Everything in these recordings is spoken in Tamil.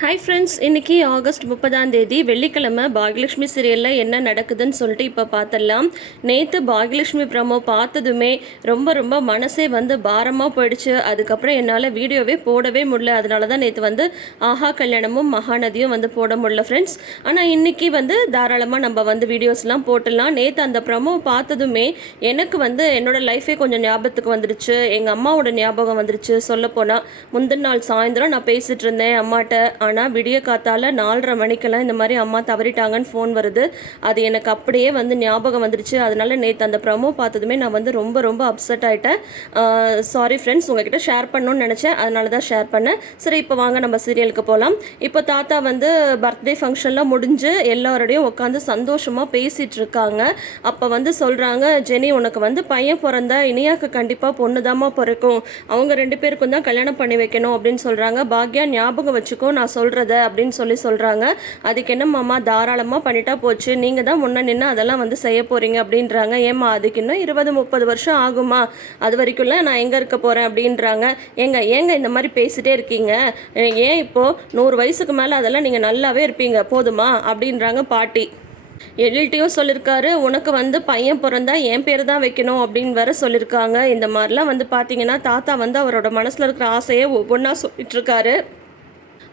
ஹாய் ஃப்ரெண்ட்ஸ் இன்றைக்கி ஆகஸ்ட் முப்பதாம் தேதி வெள்ளிக்கிழமை பாகியலட்சுமி சீரியலில் என்ன நடக்குதுன்னு சொல்லிட்டு இப்போ பார்த்துடலாம் நேற்று பாகியலட்சுமி ப்ரமோ பார்த்ததுமே ரொம்ப ரொம்ப மனசே வந்து பாரமாக போயிடுச்சு. அதுக்கப்புறம் என்னால் வீடியோவே போடவே முடியல. அதனால தான் நேற்று வந்து ஆஹா கல்யாணமும் மகாநதியும் வந்து போட முடியல ஃப்ரெண்ட்ஸ் ஆனால் இன்றைக்கி வந்து தாராளமாக நம்ம வந்து வீடியோஸ்லாம் போட்டுடலாம். நேற்று அந்த ப்ரமோ பார்த்ததுமே எனக்கு வந்து என்னோடய லைஃபே கொஞ்சம் ஞாபகத்துக்கு வந்துடுச்சு. எங்கள் அம்மாவோட ஞாபகம் வந்துடுச்சு. சொல்லப்போனால் முந்தின நாள் சாயந்தரம் நான் பேசிகிட்டு இருந்தேன் அம்மாட்ட. ஆனால் விடிய காத்தால நாலரை மணிக்கெல்லாம் இந்த மாதிரி அம்மா தவறிட்டாங்கன்னு ஃபோன் வருது. அது எனக்கு அப்படியே வந்து ஞாபகம் வந்துடுச்சு அதனால நேற்று அந்த ப்ரமோ பார்த்ததுமே நான் வந்து ரொம்ப ரொம்ப அப்செட் ஆகிட்டேன் சாரி ஃப்ரெண்ட்ஸ் உங்ககிட்ட ஷேர் பண்ணணும்னு நினச்சேன். அதனால தான் ஷேர் பண்ணேன். சரி இப்போ வாங்க நம்ம சீரியலுக்கு போகலாம் இப்போ தாத்தா வந்து பர்த்டே ஃபங்க்ஷன்லாம் முடிஞ்சு எல்லாரோடையும் உட்காந்து சந்தோஷமாக பேசிகிட்டு இருக்காங்க. அப்போ வந்து சொல்கிறாங்க ஜெனி உனக்கு வந்து பையன் பிறந்தா இனியாக்கு கண்டிப்பாக பொண்ணு தாம்மா பிறக்கும். அவங்க ரெண்டு பேருக்கும் தான் கல்யாணம் பண்ணி வைக்கணும் அப்படின்னு சொல்கிறாங்க பாக்யா ஞாபகம் வச்சுக்கோ நான் சொல்கிறத அப்படின்னு சொல்லி சொல்கிறாங்க அதுக்கு என்ன தாராளமாக பண்ணிட்டா போச்சு. நீங்கள் தான் முன்ன நின்று அதெல்லாம் வந்து செய்ய போகிறீங்க அப்படின்றாங்க. ஏம்மா அதுக்கு இன்னும் இருபது முப்பது வருஷம் ஆகுமா? அது வரைக்கும்ல நான் எங்கே இருக்க போகிறேன் அப்படின்றாங்க. ஏங்க ஏங்க இந்த மாதிரி பேசிட்டே இருக்கீங்க? ஏன் இப்போது நூறு வயசுக்கு மேலே அதெல்லாம் நீங்கள் நல்லாவே இருப்பீங்க. போதுமா? அப்படின்றாங்க பாட்டி. எழில்ட்டையும் சொல்லியிருக்காரு உனக்கு வந்து பையன் பிறந்தா என் பேர் தான் வைக்கணும் அப்படின்னு வேற சொல்லியிருக்காங்க இந்த மாதிரிலாம் வந்து பார்த்தீங்கன்னா தாத்தா வந்து அவரோட மனசில் இருக்கிற ஆசையை ஒவ்வொன்றா சொல்லிட்டு இருக்காரு.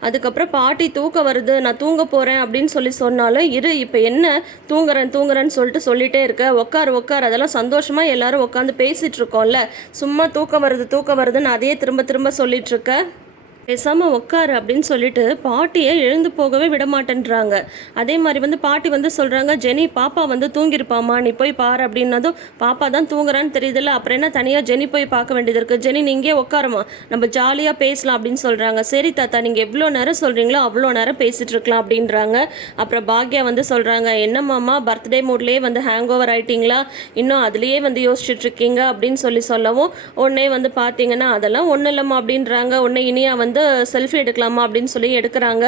அதுக்கப்புறம் பாட்டி தூக்கம் வருது நான் தூங்க போகிறேன் அப்படின்னு சொல்லி சொன்னாலும் இரு இப்போ என்ன தூங்குறேன் தூங்குறேன்னு சொல்லிட்டு சொல்லிட்டே இருக்க. உட்காரு உட்காரு அதெல்லாம் சந்தோஷமாக எல்லாரும் உட்காந்து பேசிகிட்டு இருக்கோம்ல. சும்மா தூக்கம் வருது தூக்கம் வருதுன்னு அதையே திரும்ப திரும்ப சொல்லிட்டு பேசாமல் உட்காரு அப்படின்னு சொல்லிட்டு பாட்டியை எழுந்து போகவே விட மாட்டேன்றாங்க அதே மாதிரி வந்து பாட்டி வந்து சொல்கிறாங்க ஜெனி பாப்பா வந்து தூங்கியிருப்பாமா நீ போய் பாரு அப்படின்னதும் பாப்பா தான் தூங்குறான்னு தெரியுதுல்ல அப்புறம் என்ன தனியாக ஜெனி போய் பார்க்க வேண்டியது இருக்குது ஜெனி நீங்கள் உட்காருமா நம்ம ஜாலியாக பேசலாம் அப்படின்னு சொல்கிறாங்க சரி தாத்தா நீங்கள் எவ்வளோ நேரம் சொல்கிறீங்களோ அவ்வளோ நேரம் பேசிகிட்டு இருக்கலாம் அப்படின்றாங்க. அப்புறம் பாக்யா வந்து சொல்கிறாங்க என்னம்மாம்மா பர்த்டே மூட்லேயே வந்து ஹேங் ஓவர் ஆகிட்டீங்களா இன்னும் அதுலேயே வந்து யோசிச்சுட்டு இருக்கீங்க அப்படின்னு சொல்லி சொல்லவும் உடனே வந்து பார்த்தீங்கன்னா அதெல்லாம் ஒன்றும் இல்லைம்மா அப்படின்றாங்க. உடனே இனியா வந்து செல்ஃபி எடுக்கலாமா அப்படின்னு சொல்லி எடுக்கிறாங்க.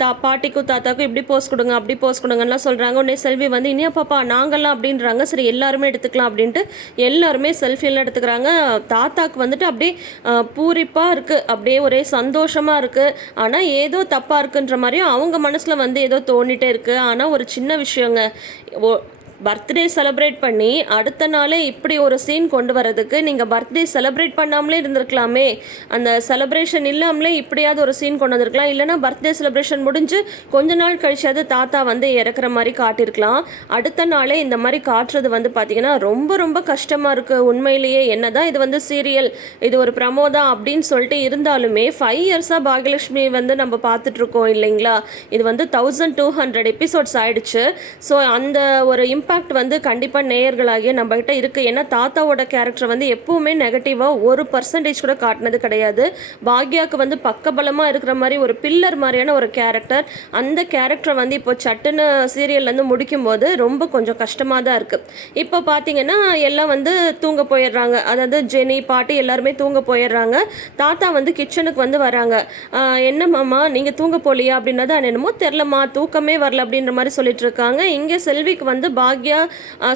தா பாட்டிக்கும் தாத்தாக்கும் இப்படி போஸ்ட் கொடுங்க அப்படி போஸ்ட் கொடுங்கலாம் சொல்கிறாங்க உடனே செல்ஃபி வந்து இனியா பாப்பா நாங்கள்லாம் அப்படின்றாங்க. சரி எல்லாருமே எடுத்துக்கலாம் அப்படின்ட்டு எல்லாருமே செல்ஃபியெல்லாம் எடுத்துக்கிறாங்க. தாத்தாக்கு வந்துட்டு அப்படியே பூரிப்பாக இருக்குது அப்படியே ஒரே சந்தோஷமாக இருக்குது ஆனால் ஏதோ தப்பாக இருக்குன்ற மாதிரியும் அவங்க மனசில் வந்து ஏதோ தோணிட்டே இருக்குது ஆனால் ஒரு சின்ன விஷயங்க. பர்த்டே செலிப்ரேட் பண்ணி அடுத்த நாளே இப்படி ஒரு சீன் கொண்டு வரதுக்கு நீங்கள் பர்த்டே செலிப்ரேட் பண்ணாமலே இருந்திருக்கலாமே. அந்த செலிப்ரேஷன் இல்லாமலே இப்படியாவது ஒரு சீன் கொண்டு வந்திருக்கலாம். இல்லைன்னா பர்த்டே செலிப்ரேஷன் முடிஞ்சு கொஞ்ச நாள் கழிச்சாவது தாத்தா வந்து இறக்குற மாதிரி காட்டியிருக்கலாம். அடுத்த நாளே இந்த மாதிரி காட்டுறது வந்து பார்த்தீங்கன்னா ரொம்ப ரொம்ப கஷ்டமாக இருக்குது உண்மையிலேயே என்ன தான் இது வந்து சீரியல் இது ஒரு பிரமோதா அப்படின்னு சொல்லிட்டு இருந்தாலுமே ஃபைவ் இயர்ஸாக பாகியலட்சுமி வந்து நம்ம பார்த்துட்ருக்கோம் இல்லைங்களா? இது வந்து தௌசண்ட் டூ ஹண்ட்ரட் எபிசோட்ஸ் ஆயிடுச்சு. ஸோ அந்த ஒரு இம்பாக்ட் வந்து கண்டிப்பாக நேயர்களாகிய நம்மகிட்ட இருக்குது ஏன்னா தாத்தாவோட கேரக்டர் வந்து எப்போவுமே நெகட்டிவாக ஒரு பர்சன்டேஜ் கூட காட்டினது கிடையாது. பாக்யாவுக்கு வந்து பக்கபலமாக இருக்கிற மாதிரி ஒரு பில்லர் மாதிரியான ஒரு கேரக்டர் அந்த கேரக்டரை வந்து இப்போ சட்டுன்னு சீரியல்லேருந்து முடிக்கும்போது ரொம்ப கொஞ்சம் கஷ்டமாக தான் இருக்குது இப்போ பார்த்தீங்கன்னா எல்லாம் வந்து தூங்க போயிடுறாங்க. அதாவது ஜெனி பாட்டி எல்லாருமே தூங்க போயிடுறாங்க. தாத்தா வந்து கிச்சனுக்கு வந்து வராங்க. என்ன மாமா நீங்கள் தூங்க போலியா? அப்படின்னது என்னமோ தெரிலம்மா தூக்கமே வரல அப்படின்ற மாதிரி சொல்லிட்டு இருக்காங்க. இங்கே செல்விக்கு வந்து பாக்யா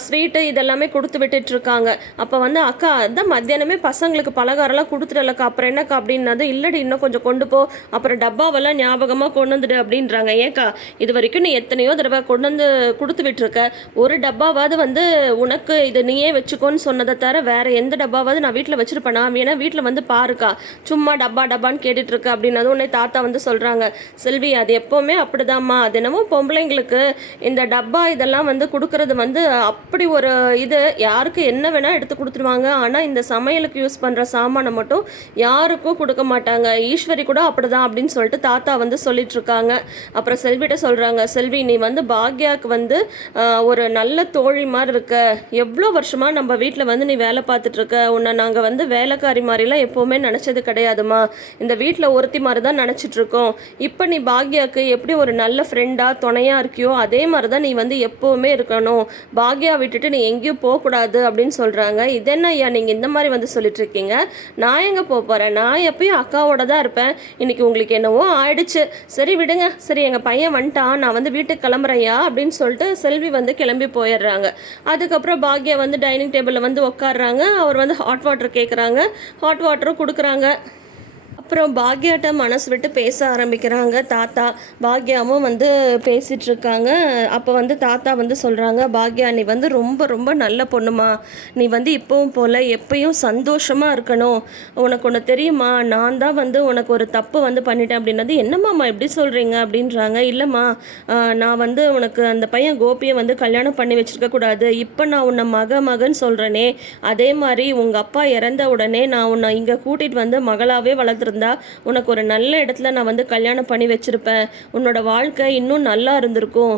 ஸ்வீட்டு இதெல்லாமே கொடுத்து விட்டுட்ருக்காங்க அப்போ வந்து அக்கா அதான் மத்தியானமே பசங்களுக்கு பலகாரம்லாம் கொடுத்துடலக்கா அப்புறம் என்னக்கா அப்படின்னது இல்லடி இன்னும் கொஞ்சம் கொண்டு போ அப்புறம் டப்பாவெல்லாம் ஞாபகமாக கொண்டு வந்துடு அப்படின்றாங்க. ஏக்கா இது வரைக்கும் நீ எத்தனையோ தடவை கொண்டு வந்து கொடுத்து விட்டுருக்க. ஒரு டப்பாவாவது வந்து உனக்கு இதை நீயே வச்சுக்கோன்னு சொன்னதை தவிர வேறு எந்த டப்பாவாவது நான் வீட்டில் வச்சிருப்பேனா. ஏன்னா வீட்டில் வந்து பாருக்கா சும்மா டப்பா டப்பான்னு கேட்டுட்ருக்க அப்படின்னதும் உன்னை தாத்தா வந்து சொல்கிறாங்க செல்வி அது எப்போவுமே அப்படிதாம்மா. அது என்னமோ பொம்பளைங்களுக்கு இந்த டப்பா இதெல்லாம் வந்து கொடுக்குறது வந்து அப்படி ஒரு இது யாருக்கு என்ன வேணால் எடுத்து கொடுத்துருவாங்க. ஆனால் இந்த சமையலுக்கு யூஸ் பண்ணுற சாமானை மட்டும் யாருக்கும் கொடுக்க மாட்டாங்க. ஈஸ்வரி கூட அப்படிதான் அப்படின்னு சொல்லிட்டு தாத்தா வந்து சொல்லிட்டுருக்காங்க. அப்புறம் செல்விட்ட சொல்கிறாங்க செல்வி நீ வந்து பாக்யாவுக்கு வந்து ஒரு நல்ல தோழி மாதிரி இருக்க. எவ்வளோ வருஷமாக நம்ம வீட்டில் வந்து நீ வேலை பார்த்துட்ருக்க உன்னை நாங்கள் வந்து வேலைக்காரி மாதிரிலாம் எப்போவுமே நினச்சது கிடையாதுமா இந்த வீட்டில் ஒருத்தி மாதிரி தான் நினச்சிட்ருக்கோம் இப்போ நீ பாக்யாவுக்கு எப்படி ஒரு நல்ல ஃப்ரெண்டாக துணையாக இருக்கியோ அதே மாதிரி தான் நீ வந்து எப்போவுமே இருக்கணும். பாக்யா விட்டுட்டு நீ எங்கேயும் போகக்கூடாது அப்படின்னு சொல்கிறாங்க இது ஐயா? நீங்கள் இந்த மாதிரி வந்து சொல்லிட்டு இருக்கீங்க. நான் எங்கே போக போகிறேன் நான் எப்பயும் அக்காவோட தான் இருப்பேன். இன்னைக்கு உங்களுக்கு என்னவோ ஆயிடுச்சு. சரி விடுங்க. சரி எங்கள் பையன் வந்துட்டான். நான் வந்து வீட்டுக்கு கிளம்புறையா அப்படின்னு சொல்லிட்டு செல்வி வந்து கிளம்பி போயிடுறாங்க. அதுக்கப்புறம் பாக்யா வந்து டைனிங் டேபிளில் வந்து உட்காடுறாங்க அவர் வந்து ஹாட் வாட்டர் கேட்குறாங்க ஹாட் வாட்டரும் கொடுக்குறாங்க. அப்புறம் பாக்யாட்ட மனசு விட்டு பேச ஆரம்பிக்கிறாங்க. தாத்தா பாக்யாவும் வந்து பேசிகிட்டு இருக்காங்க அப்போ வந்து தாத்தா வந்து சொல்கிறாங்க பாக்யா நீ வந்து ரொம்ப ரொம்ப நல்ல பொண்ணுமா. நீ வந்து இப்போவும் போல் எப்பயும் சந்தோஷமாக இருக்கணும். உனக்கு ஒன்று தெரியுமா? நான் தான் வந்து உனக்கு ஒரு தப்பு வந்து பண்ணிட்டேன் அப்படின்னது. என்னம்மாம்மா எப்படி சொல்கிறீங்க அப்படின்றாங்க. இல்லைம்மா நான் வந்து உனக்கு அந்த பையன் கோபியை வந்து கல்யாணம் பண்ணி வச்சிருக்க கூடாது. இப்போ நான் உன்னை மக மகன் சொல்கிறேனே அதே மாதிரி உங்கள் அப்பா இறந்த உடனே நான் உன்னை இங்கே கூட்டிகிட்டு வந்து மகளாகவே வளர்த்துருந்தா உனக்கு ஒரு நல்ல இடத்துல நான் வந்து கல்யாணம் பண்ணி வச்சுருப்பேன். உன்னோட வாழ்க்கை இன்னும் நல்லா இருந்திருக்கும்.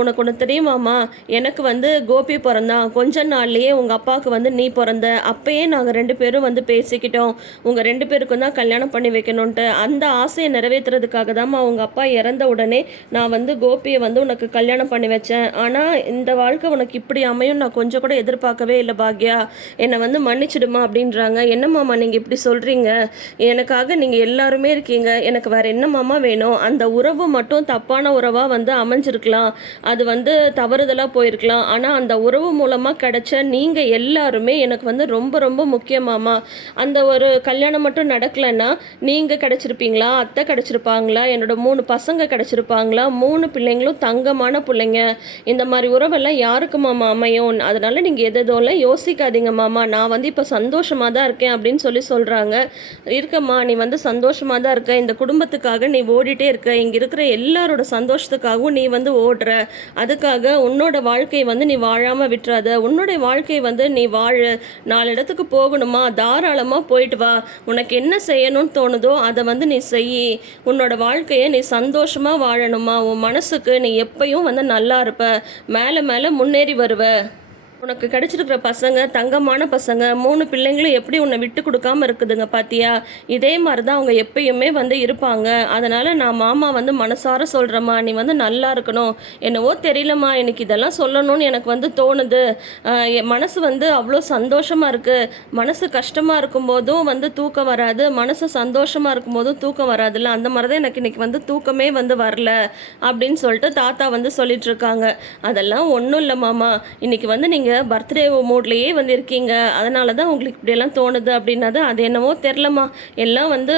உனக்கு ஒன்று தெரியுமாம்மா? எனக்கு வந்து கோபி பிறந்தான். கொஞ்ச நாள்லயே உங்கள் அப்பாவுக்கு வந்து நீ பிறந்த. அப்பயே நாங்கள் ரெண்டு பேரும் வந்து பேசிக்கிட்டோம். உங்கள் ரெண்டு பேருக்கும் தான் கல்யாணம் பண்ணி வைக்கணுன்ட்டு அந்த ஆசையை நிறைவேற்றுறதுக்காக தான்மா உங்கள் அப்பா இறந்த உடனே நான் வந்து கோபியை வந்து உனக்கு கல்யாணம் பண்ணி வச்சேன். ஆனால் இந்த வாழ்க்கை உனக்கு இப்படி அமையும் நான் கொஞ்சம் கூட எதிர்பார்க்கவே இல்லை பாக்யா. என்னை வந்து மன்னிச்சிடுமா அப்படின்றாங்க. என்னம்மாம்மா நீங்கள் இப்படி சொல்கிறீங்க எனக்காக நீங்கள் எல்லாருமே இருக்கீங்க. எனக்கு வேற மாமா வேணும்? அந்த உறவு மட்டும் தப்பான உறவாக வந்து அமைஞ்சிருக்கலாம். அது வந்து தவறுதலாக போயிருக்கலாம். ஆனால் அந்த உறவு மூலமாக கிடைச்ச நீங்கள் எல்லாருமே எனக்கு வந்து ரொம்ப ரொம்ப முக்கியமாமா அந்த ஒரு கல்யாணம் மட்டும் நடக்கலைன்னா நீங்கள் கிடச்சிருப்பீங்களா? அத்தை கிடச்சிருப்பாங்களா? என்னோட மூணு பசங்க கிடச்சிருப்பாங்களா? மூணு பிள்ளைங்களும் தங்கமான பிள்ளைங்க. இந்த மாதிரி உறவெல்லாம் யாருக்கு மாமா அமையும்? அதனால் நீங்கள் எதெல்லாம் யோசிக்காதீங்க மாமா. நான் வந்து இப்போ சந்தோஷமாக தான் இருக்கேன் அப்படின்னு சொல்லி சொல்கிறாங்க இருக்கம்மா நீ வந்து சந்தோஷமாக தான் இருக்க இந்த குடும்பத்துக்காக நீ ஓடிட்டே இருக்க இங்கே இருக்கிற எல்லாரோட சந்தோஷத்துக்காகவும் நீ வந்து ஓடுற. அதுக்காக உன்னோட வாழ்க்கையை வந்து நீ வாழாமல் விட்டுறாத. உன்னோட வாழ்க்கையை வந்து நீ வாழ. நாலு இடத்துக்கு போகணுமா? தாராளமாக போயிட்டு வா. உனக்கு என்ன செய்யணும்னு தோணுதோ அதை வந்து நீ செய். உன்னோட வாழ்க்கையை நீ சந்தோஷமாக வாழணுமா? உன் மனசுக்கு நீ எப்பயும் வந்து நல்லா இருப்ப. மேலே மேலே முன்னேறி வருவ. உனக்கு கிடைச்சிருக்கிற பசங்க தங்கமான பசங்க மூணு பிள்ளைங்களும் எப்படி உன்னை விட்டு கொடுக்காம இருக்குதுங்க பாத்தியா? இதே மாதிரி தான் அவங்க எப்பயுமே வந்து இருப்பாங்க. அதனால நான் மாமா வந்து மனசார சொல்கிறேம்மா நீ வந்து நல்லா இருக்கணும். என்னவோ தெரியலம்மா எனக்கு இதெல்லாம் சொல்லணும்னு எனக்கு வந்து தோணுது. என் மனசு வந்து அவ்வளோ சந்தோஷமாக இருக்குது மனசு கஷ்டமாக இருக்கும்போதும் வந்து தூக்கம் வராது. மனசு சந்தோஷமாக இருக்கும்போதும் தூக்கம் வராதுல்ல. அந்த மாதிரி தான் எனக்கு இன்னைக்கு வந்து தூக்கமே வந்து வரல அப்படின்னு சொல்லிட்டு தாத்தா வந்து சொல்லிட்டு இருக்காங்க. அதெல்லாம் ஒன்றும் இல்லை மாமா. இன்னைக்கு வந்து நீங்கள் பர்த்டே மூட்லேயே வந்து இருக்கீங்க அதனால தான் உங்களுக்கு இப்படியெல்லாம் தோணுது அப்படின்னது அது என்னவோ தெரிலம்மா எல்லாம் வந்து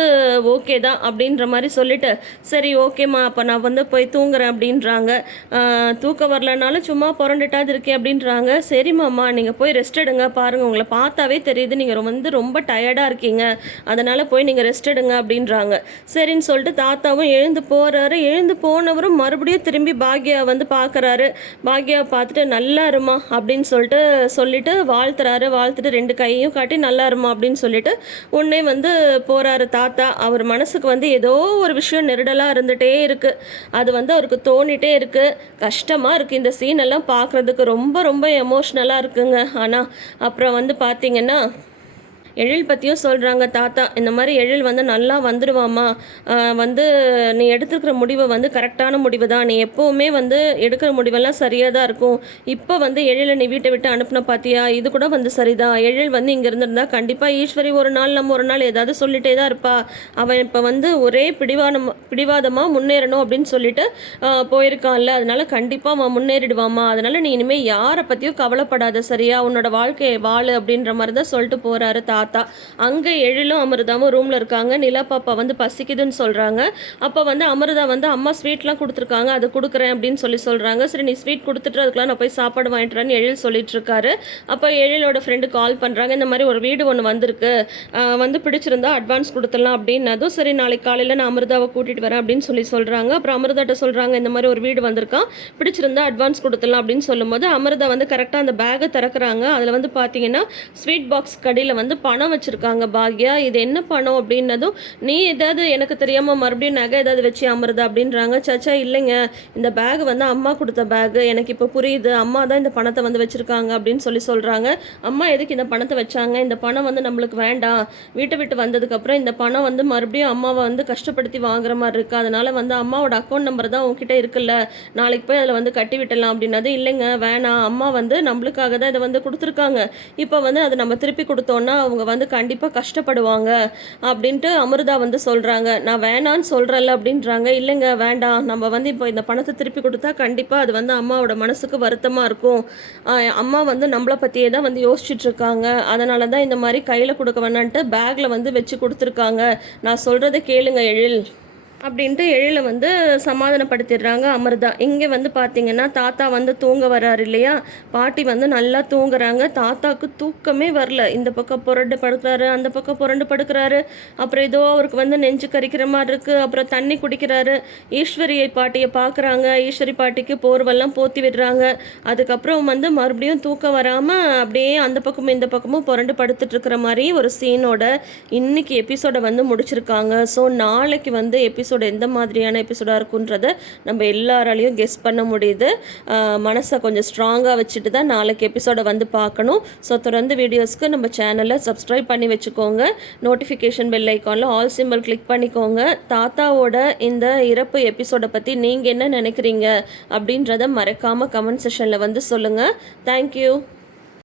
ஓகே தான் அப்படின்ற மாதிரி சொல்லிட்டு சரி ஓகேம்மா அப்போ நான் வந்து போய் தூங்குறேன் அப்படின்றாங்க. தூக்கம் வரலனாலும் சும்மா புரண்டுட்டாது இருக்கே அப்படின்றாங்க. சரிம்மாம்மா நீங்கள் போய் ரெஸ்ட் எடுங்க. பாருங்கள் உங்களை பார்த்தாவே தெரியுது. நீங்கள் வந்து ரொம்ப டயர்டாக இருக்கீங்க. அதனால் போய் நீங்கள் ரெஸ்ட் எடுங்க அப்படின்றாங்க. சரின்னு சொல்லிட்டு தாத்தாவும் எழுந்து போகிறாரு எழுந்து போனவரும் மறுபடியும் திரும்பி பாக்யா வந்து பார்க்குறாரு பாக்யாவை பார்த்துட்டு நல்லா இருமா அப்படின்னு சொல்லிட்டு சொல்லிட்டு வாழ்த்துறாரு வாழ்த்துட்டு ரெண்டு கையையும் காட்டி நல்லா இருமா அப்படின்னு சொல்லிட்டு உடனே வந்து போகிறாரு தாத்தா. அவர் மனசுக்கு வந்து ஏதோ ஒரு விஷயம் நெருடலாக இருந்துகிட்டே இருக்குது அது வந்து அவருக்கு தோணிட்டே இருக்குது கஷ்டமாக இருக்குது இந்த சீன் எல்லாம் பார்க்குறதுக்கு ரொம்ப ரொம்ப எமோஷ்னலாக இருக்குங்க. ஆனால் அப்புறம் வந்து பார்த்தீங்கன்னா எழில் பற்றியும் சொல்கிறாங்க தாத்தா இந்த மாதிரி எழில் வந்து நல்லா வந்துடுவாம்மா வந்து நீ எடுத்துக்கிற முடிவு வந்து கரெக்டான முடிவு தான். நீ எப்போவுமே வந்து எடுக்கிற முடிவெல்லாம் சரியாக தான் இருக்கும். இப்போ வந்து எழிலை நீ வீட்டை விட்டு அனுப்புன பார்த்தியா இது கூட வந்து சரிதான். எழில் வந்து இங்கே இருந்திருந்தா கண்டிப்பாக ஈஸ்வரி ஒரு நாள் நம்ம ஒரு நாள் ஏதாவது சொல்லிட்டே தான் இருப்பா. அவன் இப்போ வந்து ஒரே பிடிவானம் பிடிவாதமாக முன்னேறணும் அப்படின்னு சொல்லிட்டு போயிருக்கான்ல. அதனால கண்டிப்பாக அவன் முன்னேறிடுவாம்மா. அதனால நீ இனிமேல் யாரை பற்றியும் கவலைப்படாத சரியா? உன்னோட வாழ்க்கையை வாழு அப்படின்ற மாதிரி தான் சொல்லிட்டு போகிறாரு பார்த்தா. அங்கே எழிலும் அமிர்தாவும் ரூமில் இருக்காங்க. நிலா பாப்பா வந்து பசிக்குதுன்னு சொல்கிறாங்க அப்போ வந்து அமிர்தா வந்து அம்மா ஸ்வீட்லாம் கொடுத்துருக்காங்க. அது கொடுக்குறேன் அப்படின்னு சொல்லி சொல்கிறாங்க சரி நீ ஸ்வீட் கொடுத்துட்டு அதுக்கெலாம் நான் போய் சாப்பாடு வாங்கிட்டுறேன்னு எழில் சொல்லிட்டு இருக்காரு அப்போ எழிலோட ஃப்ரெண்டு கால் பண்ணுறாங்க இந்த மாதிரி ஒரு வீடு ஒன்று வந்திருக்கு. வந்து பிடிச்சிருந்தா அட்வான்ஸ் கொடுத்துடலாம் அப்படின்னதும் சரி நாளைக்கு காலையில் நான் அமிர்தாவை கூட்டிகிட்டு வரேன் அப்படின்னு சொல்லி சொல்கிறாங்க அப்புறம் அமிர்தாட்ட சொல்கிறாங்க இந்த மாதிரி ஒரு வீடு வந்திருக்கான். பிடிச்சிருந்தா அட்வான்ஸ் கொடுத்துடலாம் அப்படின்னு சொல்லும்போது அமிர்தா வந்து கரெக்டாக அந்த பேக்கை திறக்கிறாங்க. அதில் வந்து பார்த்தீங்கன்னா ஸ்வீட் பாக்ஸ் கடையில் வந்து பணம் வச்சுருக்காங்க பாக்யா. இது என்ன பணம் அப்படின்னதும் நீ ஏதாவது எனக்கு தெரியாமல் மறுபடியும் நகை ஏதாவது வச்சு அமிர்தா அப்படின்றாங்க. சச்சா இல்லைங்க. இந்த பேக் வந்து அம்மா கொடுத்த பேக் எனக்கு இப்போ புரியுது. அம்மா தான் இந்த பணத்தை வந்து வச்சுருக்காங்க அப்படின்னு சொல்லி சொல்கிறாங்க அம்மா எதுக்கு இந்த பணத்தை வச்சாங்க? இந்த பணம் வந்து நம்மளுக்கு வேண்டாம். வீட்டை விட்டு வந்ததுக்கப்புறம் இந்த பணம் வந்து மறுபடியும் அம்மாவை வந்து கஷ்டப்படுத்தி வாங்குற மாதிரி இருக்குது அதனால் வந்து அம்மாவோட அக்கௌண்ட் நம்பர் தான் உங்ககிட்ட இருக்குல்ல. நாளைக்கு போய் அதில் வந்து கட்டி விட்டலாம் அப்படின்னது இல்லைங்க. வேணாம். அம்மா வந்து நம்மளுக்காக தான் இதை வந்து கொடுத்துருக்காங்க. இப்போ வந்து அதை நம்ம திருப்பி கொடுத்தோன்னா அவங்க அவங்க வந்து கண்டிப்பாக கஷ்டப்படுவாங்க அப்படின்ட்டு அமிர்தா வந்து சொல்கிறாங்க நான் வேணான்னு சொல்கிறல்ல அப்படின்றாங்க. இல்லைங்க வேண்டாம். நம்ம வந்து இப்போ இந்த பணத்தை திருப்பி கொடுத்தா கண்டிப்பாக அது வந்து அம்மாவோட மனசுக்கு வருத்தமாக இருக்கும். அம்மா வந்து நம்மளை பற்றியே தான் வந்து யோசிச்சுட்ருக்காங்க அதனால தான் இந்த மாதிரி கையில் கொடுக்க வேணான்ட்டு பேக்கில் வந்து வச்சு கொடுத்துருக்காங்க. நான் சொல்கிறத கேளுங்க எழில். அப்படின்ட்டு எழில வந்து சமாதானப்படுத்திடுறாங்க அமிர்தா. இங்கே வந்து பார்த்தீங்கன்னா தாத்தா வந்து தூங்க வர்றாரு இல்லையா? பாட்டி வந்து நல்லா தூங்குறாங்க. தாத்தாக்கு தூக்கமே வரல. இந்த பக்கம் புரண்டு படுக்கிறாரு அந்த பக்கம் புரண்டு படுக்கிறாரு. அப்புறம் ஏதோ அவருக்கு வந்து நெஞ்சு கரிக்கிற மாதிரி இருக்குது அப்புறம் தண்ணி குடிக்கிறாரு. ஈஸ்வரியை பாட்டியை பார்க்குறாங்க. ஈஸ்வரி பாட்டிக்கு போர்வெல்லாம் போத்தி விடுறாங்க. அதுக்கப்புறம் வந்து மறுபடியும் தூக்கம் வராமல் அப்படியே அந்த பக்கமும் இந்த பக்கமும் புரண்டு படுத்துட்டு இருக்கிற மாதிரி ஒரு சீனோட இன்னைக்கு எபிசோடை வந்து முடிச்சிருக்காங்க. ஸோ நாளைக்கு வந்து எபிசோடு எந்த மாதிரியான எபிசோடாக இருக்குன்றத நம்ம எல்லாராலையும் கெஸ் பண்ண முடியுது. மனசை கொஞ்சம் ஸ்ட்ராங்காக வச்சுட்டு தான் நாளைக்கு எபிசோடை வந்து பார்க்கணும். ஸோ தொடர்ந்து வீடியோஸ்க்கு நம்ம சேனலை சப்ஸ்கிரைப் பண்ணி வச்சுக்கோங்க. நோட்டிஃபிகேஷன் பெல் ஐக்கானில் ஆல் சிம்பிள் கிளிக் பண்ணிக்கோங்க. தாத்தாவோட இந்த இறப்பு எபிசோடை பற்றி நீங்கள் என்ன நினைக்கிறீங்க அப்படின்றத மறக்காமல் கமெண்ட் செஷனில் வந்து சொல்லுங்கள் தேங்க்யூ